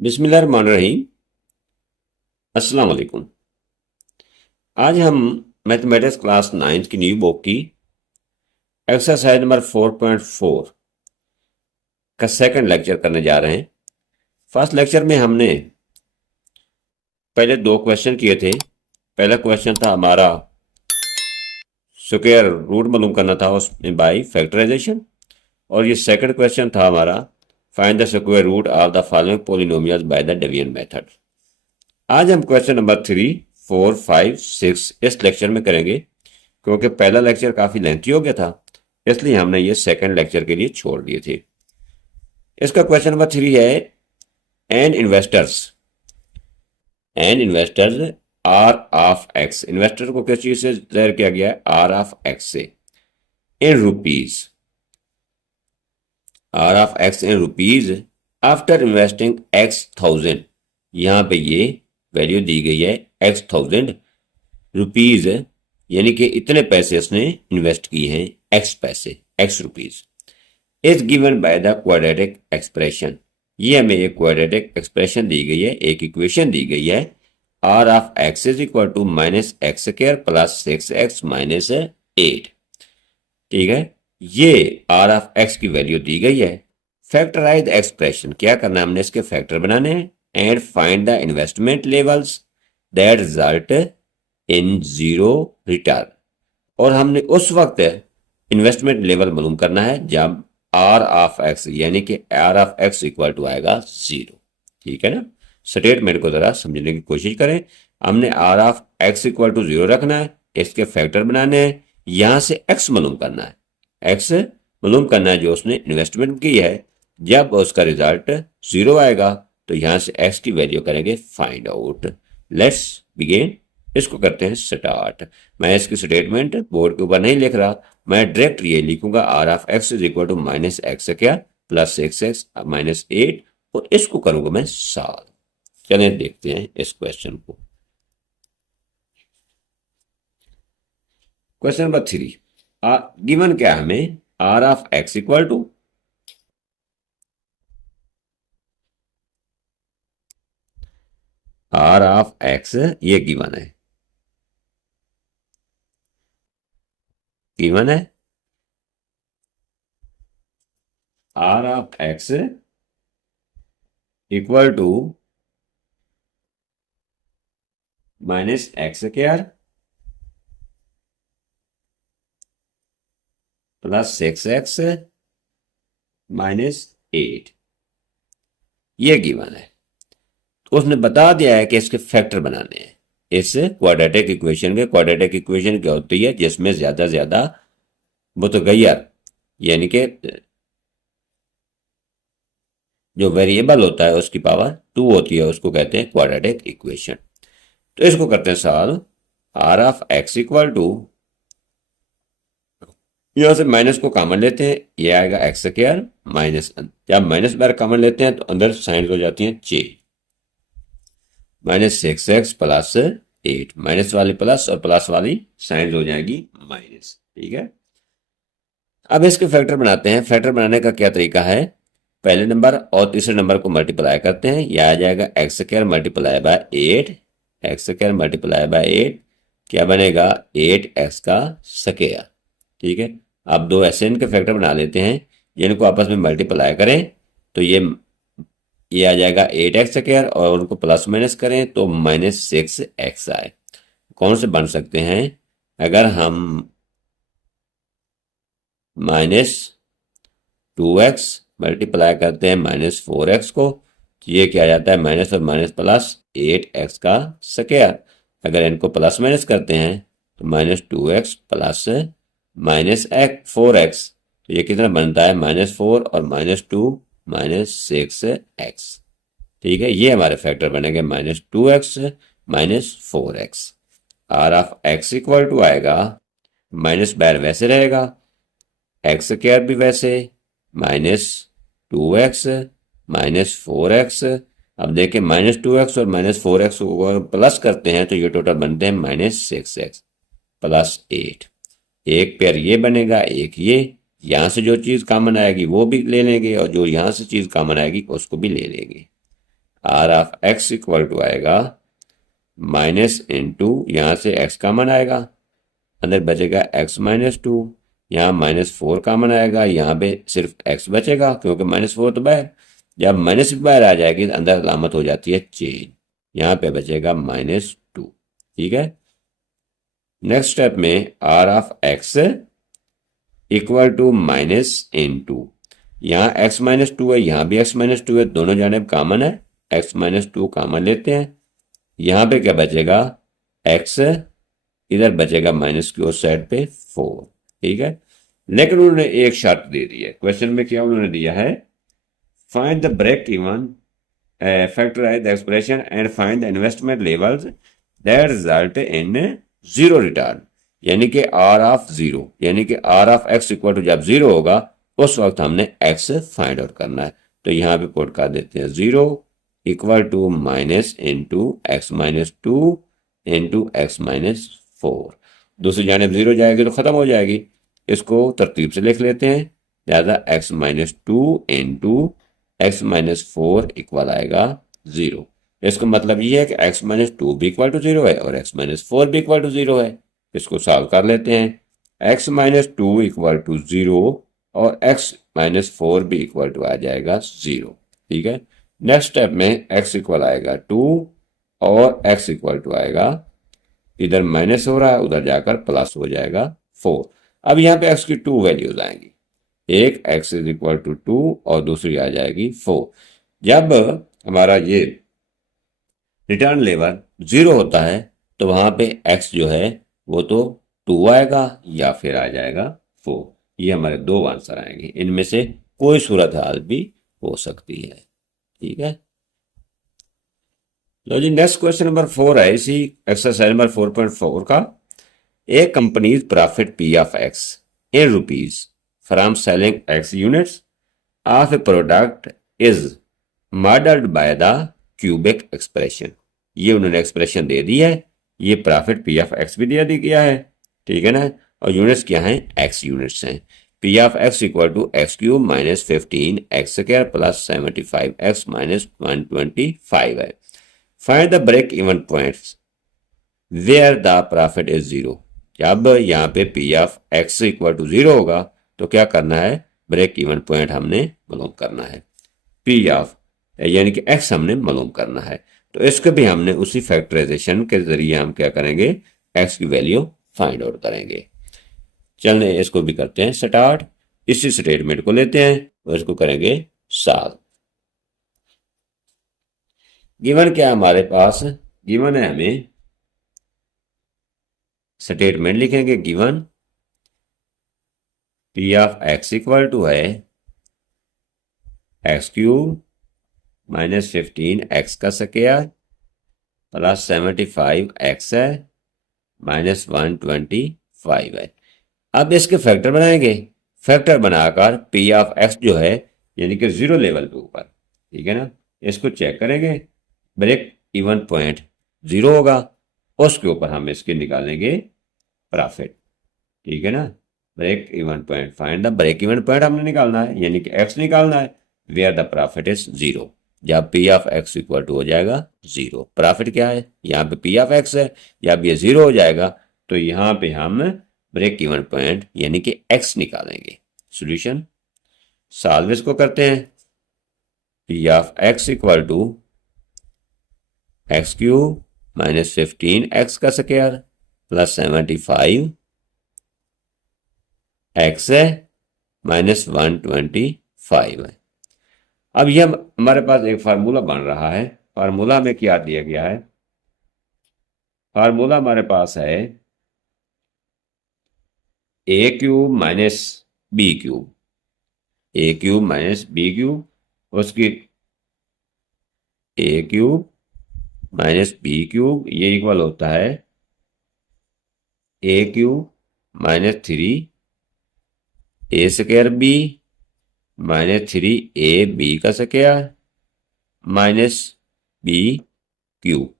बिस्मिल्लाहिर्रहमानिर्रहीम। अस्सलाम वालेकुम। आज हम मैथमेटिक्स क्लास 9 की न्यू बुक की एक्सरसाइज नंबर 4.4 का सेकंड लेक्चर करने जा रहे हैं। फर्स्ट लेक्चर में हमने पहले दो क्वेश्चन किए थे। पहला क्वेश्चन था हमारा स्क्वायर रूट मालूम करना था उसमें बाय फैक्टराइजेशन, और ये सेकंड क्वेश्चन था हमारा find the square root of the following polynomials by the division method. आज हम क्वेश्चन नंबर 3, 4, 5, 6 इस लेक्चर में करेंगे, क्योंकि पहला लेक्चर काफी लेंथी हो गया था, इसलिए हमने ये सेकंड लेक्चर के लिए छोड़ दिए थे। इसका क्वेश्चन नंबर 3 है an investors R of X. Investor को किस चीज से जाहिर किया गया है? आर ऑफ एक्स से। In rupees, R of X in rupees after investing X thousand. यहां पे ये वैल्यू दी गई है एक्स थाउजेंड रुपीज, यानी कि इतने पैसे इसने इन्वेस्ट किए हैं, एक्स पैसे, x rupees. Is given by the quadratic expression. ये हमें एक क्वाड्रेटिक एक्सप्रेशन दी गई है, एक इक्वेशन दी गई है। Are of x is equal to minus x square plus 6x minus 8। ठीक है, ये आर ऑफ एक्स की वैल्यू दी गई है। फैक्टराइज एक्सप्रेशन, क्या करना है? हमने इसके फैक्टर बनाने हैं and find the investment levels that result in zero return. और हमने उस वक्त इन्वेस्टमेंट लेवल मालूम करना है जब आर ऑफ एक्स, यानी कि are of x equal to आएगा 0। ठीक है ना? स्टेटमेंट को जरा समझने की कोशिश करें। हमने r of x equal to 0 रखना है, इसके फैक्टर बनाने हैं, यहां से एक्स मालूम करना है, एक्स मालूम करना है जो उसने इन्वेस्टमेंट की है। जब उसका रिजल्ट 0 आएगा तो यहां से एक्स की वैल्यू करेंगे फाइंड आउट। Let's begin. इसको करते हैं स्टार्ट। मैं इसकी स्टेटमेंट बोर्ड के ऊपर नहीं लिख रहा, मैं डायरेक्ट ये लिखूंगा r of x is equal to minus x क्या प्लस 6x माइनस 8, और इसको करूंगा मैं सॉल्व। चलिए देखते हैं इस क्वेश्चन को। क्वेश्चन नंबर 3 गिवन क्या है हमें? R of x equal to r of x, ये गिवन है, गिवन है are of x equal to minus x square plus 6x minus 8, ये गिवन है। तो उसने बता दिया है कि इसके फैक्टर बनाने हैं। इस क्वाड्रेटिक इक्वेशन के, क्वाड्रेटिक इक्वेशन क्या होती है? जिसमें ज्यादा ज्यादा मुतगैयर, यानी कि जो वेरिएबल होता है उसकी पावर 2 होती है, उसको कहते हैं क्वाड्रेटिक इक्वेशन। तो इसको करते हैं solve. R of x equal to, यहां से माइनस को कॉमन लेते हैं, ये आएगा एक्स स्क्वायर माइनस, जब माइनस बार कॉमन लेते हैं तो अंदर साइन हो जाती है चे, माइनस 6x प्लस 8, माइनस वाली प्लस और प्लस वाली साइन हो जाएगी माइनस। ठीक है, अब इसके फैक्टर बनाते हैं। फैक्टर बनाने का क्या तरीका है? पहले नंबर और तीसरे नंबर को मल्टीप्लाई करते हैं, यह आ जाएगा x square multiply by 8, x square multiply by 8 क्या बनेगा? 8x का स्क्वायर। ठीक है, अब दो ऐसे इनके फैक्टर बना लेते हैं, जिनको आपस में मल्टीप्लाई करें तो ये आ जाएगा 8x स्क्वायर, और उनको प्लस माइनस करें तो माइनस 6x आए। कौन से बन सकते हैं? अगर हम माइनस 2x मल्टीप्लाई करते हैं माइनस 4x को, तो ये क्या आ जाता है? माइनस और माइनस प्लस 8x का स्क्वायर। अगर इनको प्लस माइनस करते हैं तो minus 2x plus minus 4x, तो ये कितना बनता है? माइनस 4 और माइनस 2 माइनस 6x। ठीक है, ये हमारे फैक्टर बनेंगे minus 2x minus 4x। R of x equal to आएगा, माइनस बाहर वैसे रहेगा, एक्स स्क्वायर भी वैसे, माइनस 2x माइनस 4x। अब देखें माइनस 2x और माइनस 4x को प्लस करते हैं तो ये टोटल बनते हैं माइनस 6x प्लस 8। एक पेयर ये बनेगा, एक ये, यहां से जो चीज कॉमन आएगी वो भी ले लेंगे, और जो यहां से चीज कॉमन आएगी उसको भी ले लेंगे। R of x equal to आएगा माइनस इंटू, यहाँ से एक्स कॉमन आएगा, अंदर बचेगा एक्स माइनस टू, यहाँ -4 कॉमन आएगा, यहाँ पे सिर्फ एक्स बचेगा क्योंकि -4 तो बाहर, जब माइनस बाहर आ जाएगी तो अंदर अलामत हो जाती है चेंज, यहाँ पे बचेगा -2। ठीक है, नेक्स्ट स्टेप में r of x equal to minus into, यहाँ x -2 है, यहाँ भी x -2 है, दोनों जानिब कॉमन है, x -2 कॉमन लेते हैं, यहाँ पे क्या बचेगा x, इधर बचेगा माइनस की उस साइड पे 4। ठीक है, लेकिन उन्होंने एक शर्त दे दी है, क्वेश्चन में क्या उन्होंने दिया है, find the break even, factorize the expression and find the investment levels that result in zero return, यानी कि आर ऑफ जीरो, यानी कि are of x equal to जब जीरो होगा उस वक्त हमने एक्स फाइंड आउट करना है। तो यहाँ पे पुट कर देते हैं 0 equal to minus into x -2 into x -4, दूसरी जानिब 0 जाएगी तो ख़त्म हो जाएगी, इसको तरतीब से लिख लेते हैं, लिहाजा x -2 इंटू एक्स -4 इक्वल आएगा 0। इसका मतलब ये है कि x -2 भी इक्वल टू 0 है और x -4 भी इक्वल टू 0 है। इसको सॉल्व कर लेते हैं, x -2 इक्वल टू 0 और x -4 भी इक्वल टू आ जाएगा 0। ठीक है, नेक्स्ट स्टेप में x इक्वल आएगा 2 और x इक्वल टू आएगा, इधर माइनस हो रहा है उधर जाकर प्लस हो जाएगा 4। अब यहाँ पे x की 2 वैल्यूज आएंगी, एक x इज इक्वल टू 2 और दूसरी आ जाएगी 4। जब हमारा ये रिटर्न लेवल 0 होता है तो वहां पे x जो है वो तो 2 आएगा या फिर आ जाएगा 4। ये हमारे दो आंसर आएंगे, इनमें से कोई सूरत हाल भी हो सकती है। ठीक है, लो जी, नेक्स्ट क्वेश्चन नंबर 4 है इसी एक्सरसाइज नंबर 4.4 का। A company's profit P of X in rupees from selling X units of a product is modelled by the cubic expression. ये उन्होंने एक्सप्रेशन दे दी है, ये प्रॉफिट पी ऑफ एक्स भी दे दी गया है, ठीक है ना, और यूनिट्स क्या हैं, एक्स यूनिट्स हैं। P of x equal to x cube minus 15 x square plus 75 x minus 125 है। Find the break even points where the profit is 0। जब यहाँ पे p of x equal to 0 होगा तो क्या करना है, ब्रेक इवन पॉइंट हमने मालूम करना है, पी ऑफ यानी कि एक्स हमने मालूम करना है। तो इसको भी हमने उसी फैक्टराइजेशन के जरिए हम क्या करेंगे, एक्स की वैल्यू फाइंड आउट करेंगे। चलने इसको भी करते हैं स्टार्ट, इसी स्टेटमेंट को लेते हैं और इसको करेंगे सॉल्व। गिवन क्या है हमारे पास, गिवन है हमें स्टेटमेंट लिखेंगे, given p of x equal to है एक्स क्यूब माइनस 15 एक्स का स्क्वायर प्लस 75 एक्स है माइनस 125 है। अब इसके फैक्टर बनाएंगे, फैक्टर बनाकर पी ऑफ एक्स जो है यानी कि 0 लेवल के ऊपर, ठीक है ना, इसको चेक करेंगे, ब्रेक इवन पॉइंट 0 होगा, उसके ऊपर हम इसके निकालेंगे प्रॉफिट, ठीक है ना, break even point, find the break even point हमने निकालना है यानी कि एक्स निकालना है, वेयर द प्रॉफिट इज 0। जब p of x equal to हो जाएगा 0, प्रॉफिट क्या है, यहाँ पे पी ऑफ एक्स है, जब ये 0 हो जाएगा तो यहाँ पे हम ब्रेक इवन पॉइंट यानी कि एक्स निकालेंगे। सॉल्यूशन सॉल्व इसको करते हैं, p of x equal to x cube minus 15 x का स्क्वायर प्लस 75 एक्स है माइनस 125 है। अब यह हमारे पास एक फार्मूला बन रहा है, फार्मूला में क्या दिया गया है, फार्मूला हमारे पास है A cube minus B cube, A cube minus B cube, उसकी A cube minus B cube ये इक्वल होता है A cube minus 3 A square B minus 3 A B का स्क्वायर माइनस बी क्यूब।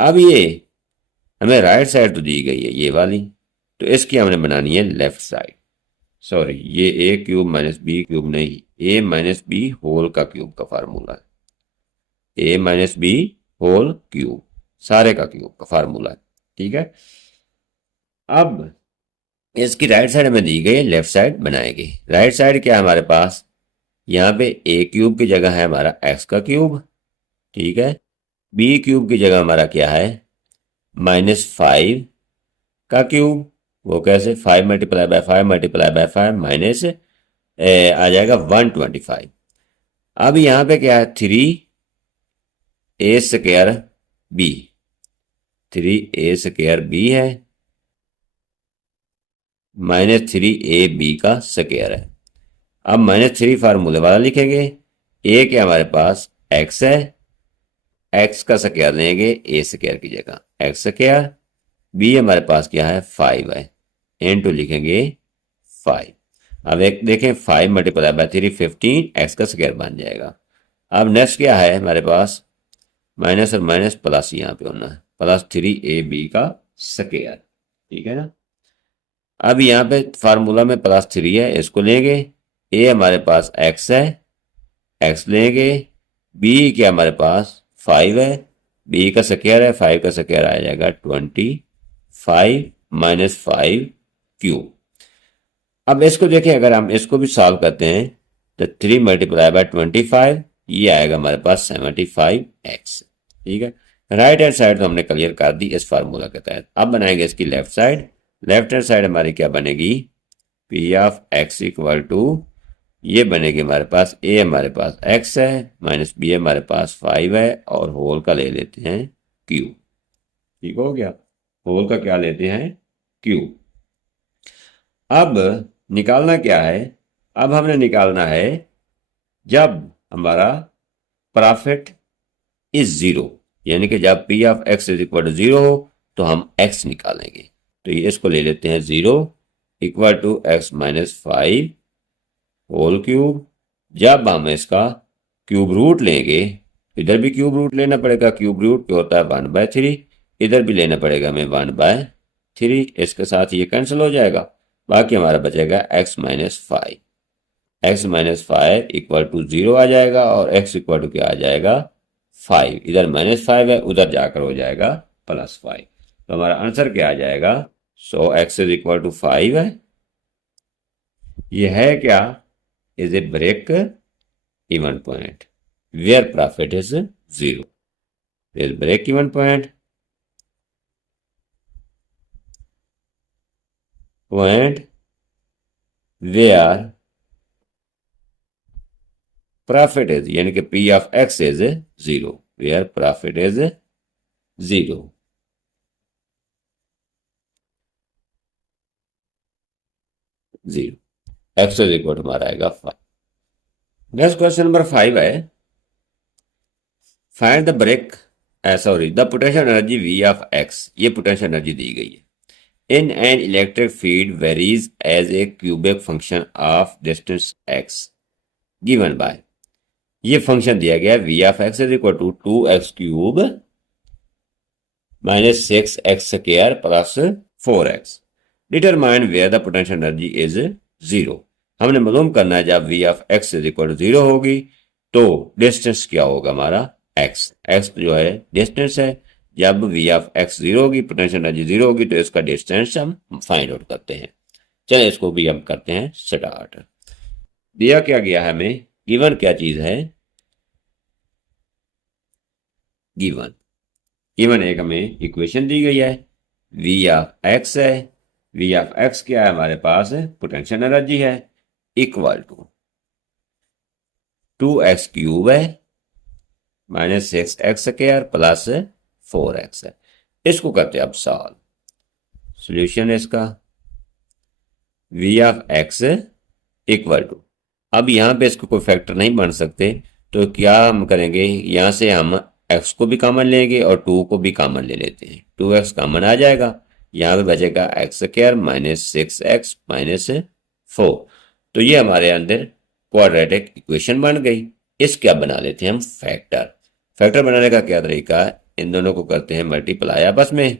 अब ये हमें राइट साइड तो दी गई है ये वाली, तो इसकी हमने बनानी है लेफ्ट साइड, सॉरी ये ए क्यूब माइनस बी क्यूब नहीं, ए माइनस बी होल का क्यूब का फार्मूला है, ए माइनस बी होल क्यूब, सारे का क्यूब का फार्मूला है। ठीक है, अब इसकी राइट साइड में दी गई, लेफ्ट साइड बनाएगी। राइट साइड क्या है हमारे पास, यहाँ पे ए क्यूब की जगह है हमारा एक्स का क्यूब। ठीक है, बी क्यूब की जगह हमारा क्या है, -5 का क्यूब। वो कैसे, 5 multiply by 5 multiply by 5 minus आ जाएगा 125। अब यहाँ पे क्या है, 3a square B, 3a square B है -3ab का स्क्वायर है। अब -3 फार्मूले वाला लिखेंगे। ए क्या हमारे पास x है, x का स्क्वायर लेंगे ए स्क्वायर की जगह, एक्स स्क्वायर। बी हमारे पास क्या है, 5 है, इनटू लिखेंगे 5। अब एक देखें, 5 मल्टीप्लाई बाय 3 15, एक्स का स्क्वायर बन जाएगा। अब नेक्स्ट क्या है हमारे पास, माइनस और माइनस प्लस यहाँ पे होना है, +3ab का स्क्वायर। ठीक है ना, अब यहाँ पे फार्मूला में +3 है, इसको लेंगे। ए हमारे पास x है, x लेंगे। बी क्या हमारे पास 5 है, बी का स्क्वायर है, 5 का स्क्वायर आ जाएगा 25 -5 क्यूब। अब इसको देखें, अगर हम इसको भी सॉल्व करते हैं तो 3 मल्टीप्लाई बाय 25, ये आएगा हमारे पास 75x। ठीक है, राइट हैंड साइड तो हमने क्लियर कर दी इस फार्मूला के तहत। अब बनाएंगे इसकी left side. Left hand side हमारी क्या बनेगी, p of x equal to, ये बनेगी हमारे पास, ए हमारे पास x है, माइनस बी हमारे पास 5 है, और होल का ले लेते हैं क्यूब। ठीक हो गया, होल का क्या लेते हैं, क्यूब। अब निकालना क्या है, अब हमने निकालना है जब हमारा प्रॉफिट इज 0, यानी कि जब p of x is equal to 0 हो तो हम x निकालेंगे। तो ये इसको ले लेते हैं 0 equal to x -5 whole cube. जब हम इसका क्यूब रूट लेंगे, इधर भी क्यूब रूट लेना पड़ेगा, क्यूब रूट क्या होता है 1/3, इधर भी लेना पड़ेगा हमें 1/3, इसके साथ ये कैंसिल हो जाएगा, बाकी हमारा बचेगा x -5। x-5 इक्वल टू 0 आ जाएगा, और x इक्वल टू क्या आ जाएगा 5, इधर -5 है, उधर जाकर हो जाएगा +5। तो हमारा आंसर क्या आ जाएगा, so x is equal to 5 है। ये है क्या, is a break even point where profit is 0, is break even point where profit is, यानी कि p of x is 0, where profit is 0। X is equal to हमारा आएगा 5। Next question number 5 है, find the break, sorry the potential energy v of x, ये potential energy दी गई है। In an electric field varies as a cubic function of distance x given by, ये function दिया गया v of x is equal to 2x cube -6x square plus 4x। Determine where the potential energy is 0। हमने मालूम करना है जब v of x is equal to 0 होगी तो डिस्टेंस क्या होगा हमारा x, x जो है डिस्टेंस है। जब वी ऑफ एक्स 0 होगी, पोटेंशियल एनर्जी 0 होगी, तो इसका डिस्टेंस हम फाइंड आउट करते हैं। चलिए इसको भी हम करते हैं स्टार्ट। दिया क्या गया है हमें, गिवन क्या चीज है, गिवन एक हमें इक्वेशन दी गई है, वी ऑफ एक्स है। वी ऑफ एक्स क्या है हमारे पास, पोटेंशियल एनर्जी है, इक्वल टू 2x क्यूब है -6x स्क्वायर प्लस 4x है। इसको करते हैं अब सॉल्व। सॉल्यूशन इसका v of x equal to, अब यहां पे इसको कोई फैक्टर नहीं बन सकते, तो क्या हम करेंगे, यहां से हम x को भी कॉमन लेंगे और 2 को भी कॉमन ले लेते हैं, 2x कॉमन आ जाएगा, यहां पे बचेगा x स्क्वायर -6x -4। तो ये हमारे अंदर क्वाड्रेटिक इक्वेशन बन गई। इसका बना लेते हैं हम फैक्टर। फैक्टर बनाने का क्या तरीका है, इन दोनों को करते हैं मल्टीप्लाई आपस में,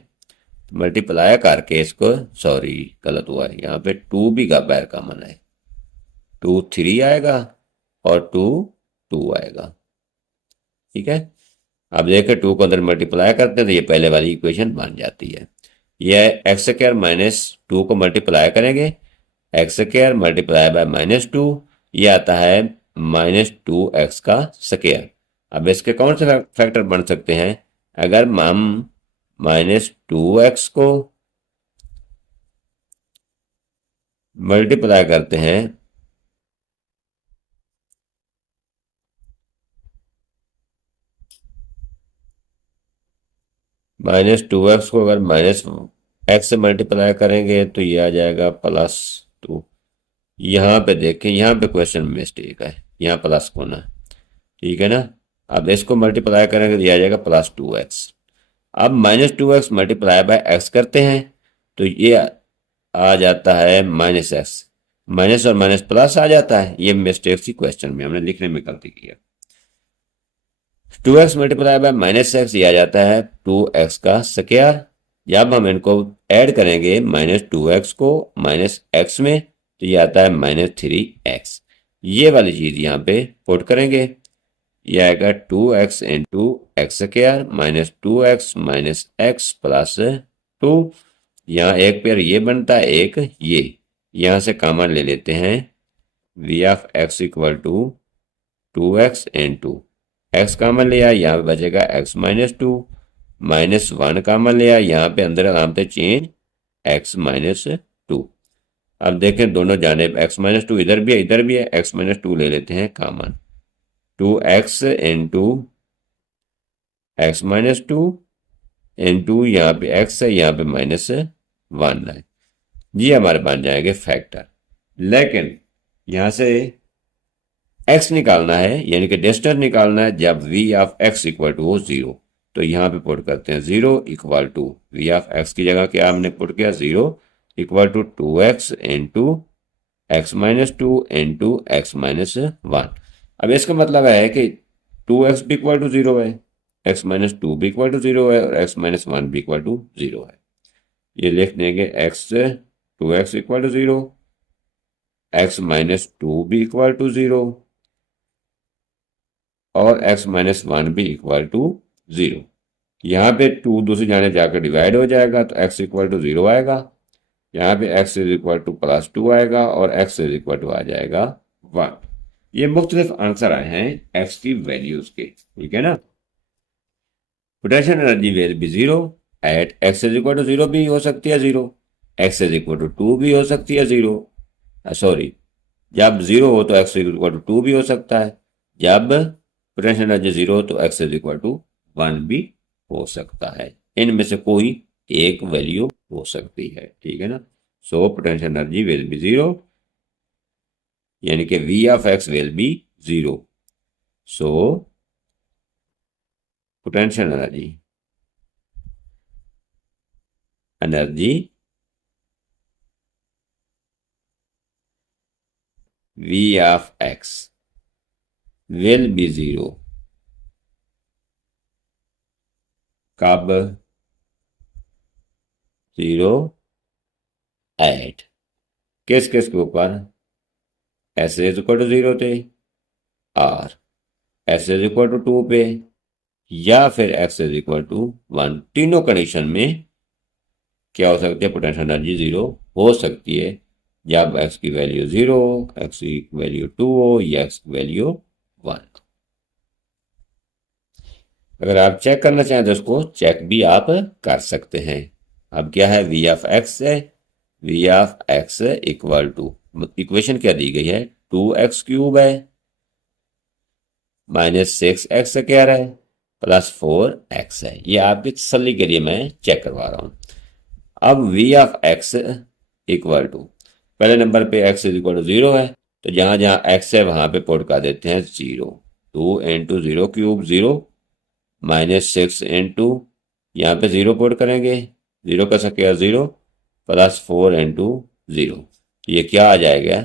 मल्टीप्लाई करके इसको, सॉरी गलत हुआ है, यहाँ पे 2 भी का पैर कॉमन है, 2 3 आएगा और 2 2 आएगा। ठीक है, अब देखें 2 को अंदर मल्टीप्लाई करते हैं तो ये पहले वाली इक्वेशन बन जाती है। यह एक्स स्क्वायर माइनस 2 को मल्टीप्लाई करेंगे, एक्स स्क्वायर मल्टीप्लाई बाय -2, ये आता है -2x का स्क्वायर। अब इसके कौन से फैक्टर बन सकते हैं? अगर हम -2x को मल्टीप्लाई करते हैं -2x को अगर -x से मल्टीप्लाई करेंगे तो ये आ जाएगा +2। यहाँ पे देखें, यहाँ पे क्वेश्चन में मिस्टेक है, यहाँ प्लस होना है, ठीक है ना। अब इसको मल्टीप्लाई करेंगे तो ये आ जाएगा +2x। अब -2x मल्टीप्लाई बाय x करते हैं तो ये आ जाता है -x, माइनस और माइनस प्लस आ जाता है। ये मिस्टेक थी क्वेश्चन में, हमने लिखने में गलती की है। 2x मल्टीप्लाई बाय -x ये आ जाता है 2x का स्क्वायर। जब हम इनको ऐड करेंगे -2x को -x में तो ये आता है -3x। ये वाली चीज यहाँ पे पुट करेंगे, ये आएगा 2x into x square -2x -x +2। यहाँ एक पेयर ये बनता है, एक ये, यहाँ से कॉमन ले लेते हैं। v of x equal to 2x into x common लिया, यहाँ पे बचेगा x -2, -1 कॉमन लिया, यहाँ पे अंदर आराम से चेंज x -2। अब देखें दोनों जाने x -2 इधर भी है इधर भी है, x -2 ले लेते हैं common, 2x into x -2 into यहाँ पे x है, यहाँ पे -1 है। ये हमारे बन जाएंगे फैक्टर। लेकिन यहाँ से x निकालना है, यानी कि डिस्टेंस निकालना है। जब v of x equal to हो 0 तो यहाँ पे पुट करते हैं 0 equal to v of x की जगह क्या हमने पुट किया, 0 equal to 2x into x -2 into x -1। अब इसका मतलब है कि 2x भी इक्वल टू 0 है, x -2 भी इक्वल टू 0 है और x -1 भी इक्वल टू 0 है। ये लिख देंगे x 2x equal to 0, x -2 भी इक्वल टू 0 और x -1 भी इक्वल टू 0। यहाँ पे 2 दूसरी जाने जाकर डिवाइड हो जाएगा तो x इक्वल टू 0 आएगा, यहाँ पे x इज इक्वल टू +2 आएगा और x इज इक्वल टू आ जाएगा 1। ये मुख्तलिफ आंसर आए हैं x की वैल्यूज के, ठीक है ना। Potential energy will be 0 at x is equal to 0 भी हो सकती है 0, x इज इक्वल टू 2 भी हो सकती है 0, सॉरी जब 0 हो तो x इज इक्वल टू 2 भी हो सकता है, जब पोटेंशियल एनर्जी 0 हो तो x इज इक्वल टू 1 भी हो सकता है। इनमें से कोई एक वैल्यू हो सकती है, ठीक है ना। So potential energy will be 0, यानी कि v of x will be 0। So potential energy v of x will be 0 कब, 0 एट किस किस के ऊपर, s इज इक्वल टू 0 थे और s इज इक्वल टू 2 पे, या फिर x इज इक्वल टू 1। तीनों कंडीशन में क्या हो सकती है, पोटेंशियल एनर्जी 0 हो सकती है जब x की वैल्यू 0, x की वैल्यू 2 हो या x की वैल्यू 1। अगर आप चेक करना चाहें तो इसको चेक भी आप कर सकते हैं। अब क्या है, v ऑफ x है, v of x equal to, equation क्या दी गई है, 2x³ है -6x स्क्वायर है +4x है। ये आपकी तसल्ली के लिए मैं चेक करवा रहा हूं। अब v of x equal to, पहले नंबर पे x इज इक्वल टू 0 है तो जहां जहां x है वहां पे पुट कर देते हैं 0, 2 इंटू 0³ 0 -6 इंटू यहाँ पे 0 पुट करेंगे, 0 का स्क्वायर 0 +4 इंटू 0, ये क्या आ जाएगा,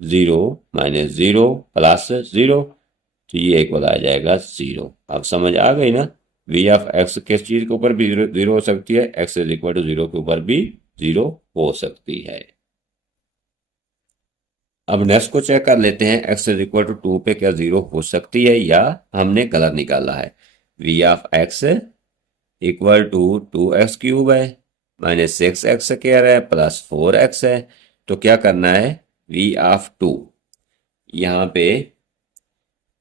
0 -0 +0, तो ये एक आ जाएगा 0। अब समझ आ गई ना, v ऑफ x किस चीज के ऊपर भी 0 हो सकती है, x इज इक्वल टू 0 के ऊपर भी 0 हो सकती है। अब नेक्स्ट को चेक कर लेते हैं, x इज इक्वल टू 2 पे क्या 0 हो सकती है या हमने गलत निकाला है। V of x equal to 2x cube है माइनस 6x स्क्वायर है प्लस 4x है। तो क्या करना है, वी ऑफ 2, यहाँ पे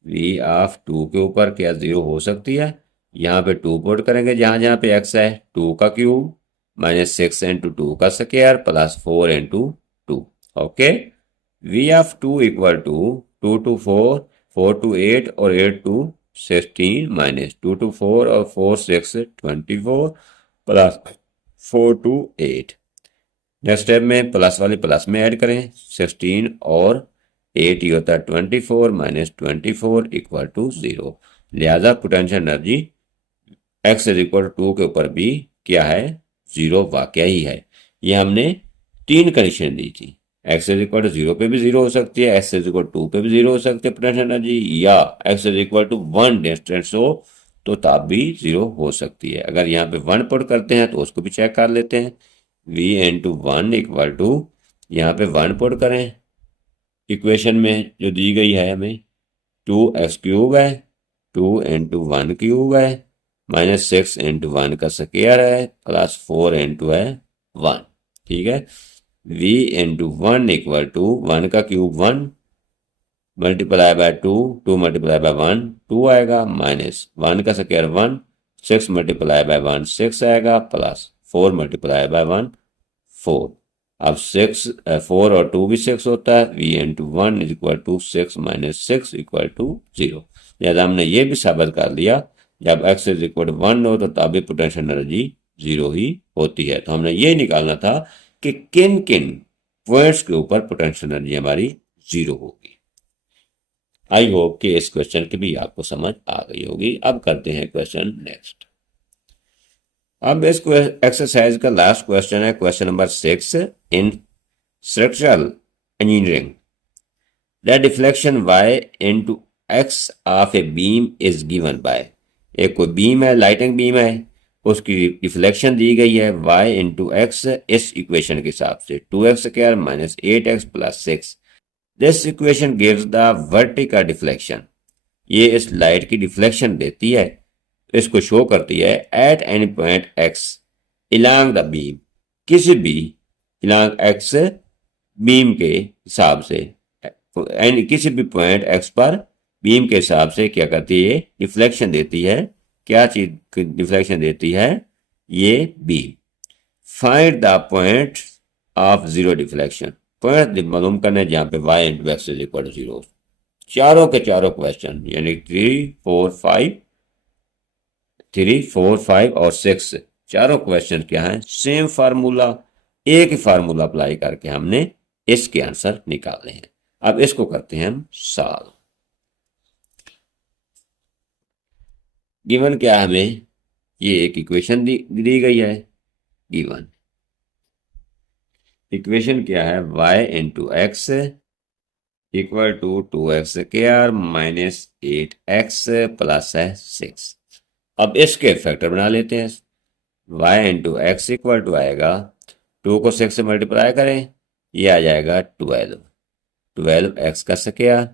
वी ऑफ 2 के ऊपर क्या जीरो हो सकती है, यहाँ पे 2 पुट करेंगे जहाँ जहाँ पे x है, 2 का क्यूब माइनस 6 इंटू 2 का square plus 4 into 2। Okay, v of 2 equal to 2 two 4, 4 two 8 और 8 टू 16 माइनस 2 टू 4 और 4 6 24 प्लस 4 टू 8। नेक्स्ट स्टेप में प्लस वाली प्लस में ऐड करें, 16 और 8 ही होता है 24 माइनस 24 इक्वल टू 0। लिहाजा potential energy x is equal to के ऊपर भी क्या है, 0 वाकया ही है। ये हमने 3 कंडीशन दी थी, एक्स इज इक्वल टू 0 पे भी 0 हो सकती है, एक्स इज इक्वल टू 2 पे भी 0 हो सकती है पोटेंशियल एनर्जी, या x is equal to 1 distance हो तो तब भी 0 हो सकती है। अगर यहाँ पे 1 पुट करते हैं तो उसको भी चेक कर लेते हैं, v इंटू 1 इक्वल टू, यहाँ पे 1 पुट करें इक्वेशन में जो दी गई है हमें, 2x क्यूब है, 2 इंटू 1 क्यूब है माइनस 6 इंटू 1 का स्क्वायर है प्लस 4 इंटू है 1। ठीक है, v इंटू 1 इक्वल टू 1 का cube 1 multiply by 2, 2 multiply by 1 2 आएगा माइनस 1 का स्क्वायर 1, 6 मल्टीप्लाई बाय 1 6 आएगा प्लस 4 मल्टीप्लाई बाय 1 4। अब 6 4 और 2 भी 6 होता है, v into 1 is equal to 6 minus 6 equal to 0। लिहाजा हमने ये भी साबित कर लिया जब x इज इक्वल टू 1 हो तो तभी पोटेंशियल एनर्जी 0 ही होती है। तो हमने ये निकालना था कि किन किन पॉइंट्स के ऊपर पोटेंशियल एनर्जी हमारी 0 होगी। आई होप कि इस क्वेश्चन की भी आपको समझ आ गई होगी। अब करते हैं क्वेश्चन नेक्स्ट। अब इस एक्सरसाइज का लास्ट क्वेश्चन है question number 6 in structural engineering. The deflection y into x of a beam is given by, एक कोई बीम है, लाइटिंग बीम है, उसकी डिफ्लेक्शन दी गई है y इंटू एक्स इस इक्वेशन के हिसाब से 2x square minus 8x plus 6। This equation gives the vertical deflection, ये इस लाइट की डिफ्लेक्शन देती है, इसको शो करती है at any point x along the beam, किसी भी इलांग x बीम के हिसाब से, किसी भी पॉइंट x पर बीम के हिसाब से क्या करती है, डिफ्लेक्शन देती है। क्या चीज डिफ्लेक्शन देती है, ये beam. Find the point of zero deflection, point मालूम करना है जहां पे y into x is equal to 0। चारों के चारों क्वेश्चन यानी 3 4 5 और 6 चारों क्वेश्चन क्या है, सेम फार्मूला, एक ही फार्मूला अप्लाई करके हमने इसके आंसर निकाले हैं। अब इसको करते हैं हम सॉल्व। गिवन क्या है हमें, ये एक इक्वेशन दी गई है, गिवन इक्वेशन क्या है, y into x equal to 2x square minus 8x plus है 6। अब इसके फैक्टर बना लेते हैं, y into x equal to आएगा 2 को 6 से मल्टीप्लाई करें, ये आ जाएगा 12x का स्क्वायर।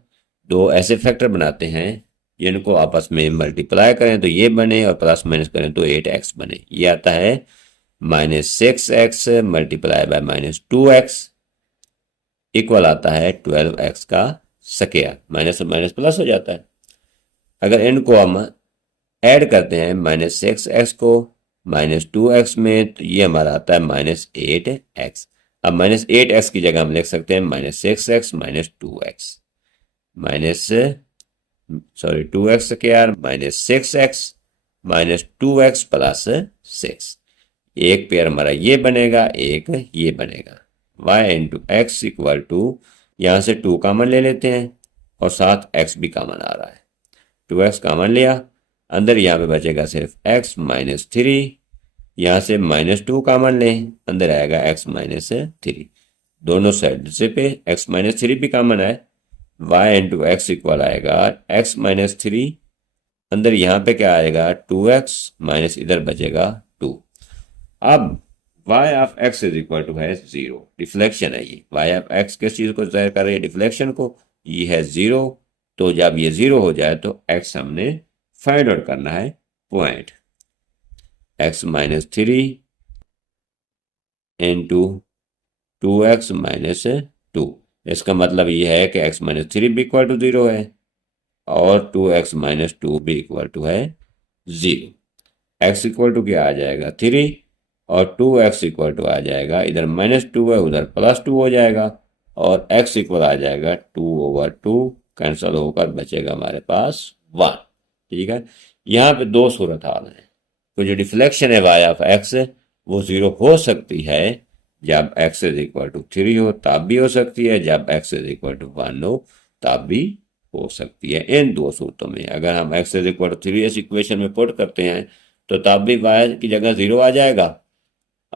दो ऐसे फैक्टर बनाते हैं जिनको आपस में मल्टीप्लाई करें तो ये बने और प्लस माइनस करें तो 8x बने। ये आता है minus 6x multiply by minus 2x equal आता है 12x का स्क्वायर, माइनस और माइनस प्लस हो जाता है। अगर इनको हम ऐड करते हैं माइनस 6x को माइनस 2x में तो ये हमारा आता है माइनस 8x। अब माइनस 8x की जगह हम लिख सकते हैं minus 6x minus 2x, minus 2x square minus 6x minus 2x plus 6। एक पेयर हमारा ये बनेगा, एक ये बनेगा। y into x equal to, यहाँ से 2 कॉमन ले लेते हैं और साथ x भी कॉमन आ रहा है, 2x कॉमन लिया, अंदर यहाँ पे बचेगा सिर्फ x माइनस 3, यहाँ से माइनस 2 कॉमन लें, अंदर आएगा x माइनस 3, दोनों साइड से पे x माइनस 3 भी कॉमन है, y इंटू एक्स इक्वल आएगा x माइनस 3, अंदर यहाँ पे क्या आएगा 2x माइनस इधर बचेगा 2। अब y of x is equal to है 0, डिफ्लेक्शन है ये, y ऑफ x किस चीज को जाहिर कर रही है, डिफ्लेक्शन को, ये है 0। तो जब ये 0 हो जाए तो x हमने फाइंड आउट करना है point x minus 3 into 2x-2। इसका मतलब ये है कि x-3 भी इक्वल टू 0 है और 2x-2 भी इक्वल टू है 0। x इक्वल टू क्या आ जाएगा 3 और 2x इक्वल टू आ जाएगा, इधर -2 है उधर +2 हो जाएगा और x इक्वल आ जाएगा 2/2, कैंसिल होकर बचेगा हमारे पास 1। ठीक है, यहाँ पे दो सूरत हाल है। तो जो डिफ्लेक्शन है y ऑफ x वो 0 हो सकती है जब x इज इक्वल टू 3 हो, तब भी हो सकती है जब x इज इक्वल टू 1 हो, तब भी हो सकती है। इन दो सूरतों में अगर हम x इज इक्वल टू 3 इस इक्वेशन में पुट करते हैं तो तब भी y की जगह 0 आ जाएगा,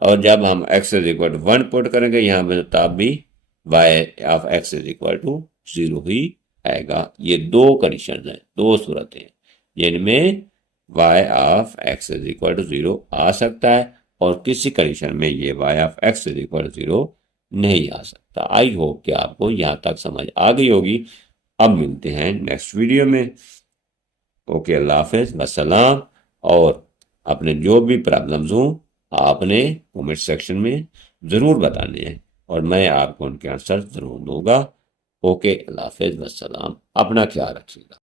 और जब हम x is equal to 1 put करेंगे यहाँ पे तब भी y of x is equal to 0 ही आएगा। ये दो कंडीशन है, दो सूरतें हैं जिनमें y of x is equal to 0 आ सकता है और किसी कंडीशन में ये y of x is equal to 0 नहीं आ सकता। आई होप कि आपको यहाँ तक समझ आ गई होगी। अब मिलते हैं नेक्स्ट वीडियो में। ओके, अल्लाह हाफिज़, वस्सलाम। और अपने जो भी प्रॉब्लम्स हों आपने कमेंट सेक्शन में ज़रूर बताने हैं और मैं आपको उनके आंसर ज़रूर दूंगा। ओके, अल्लाह हाफिज़, वस्सलाम। अपना ख्याल रखिएगा।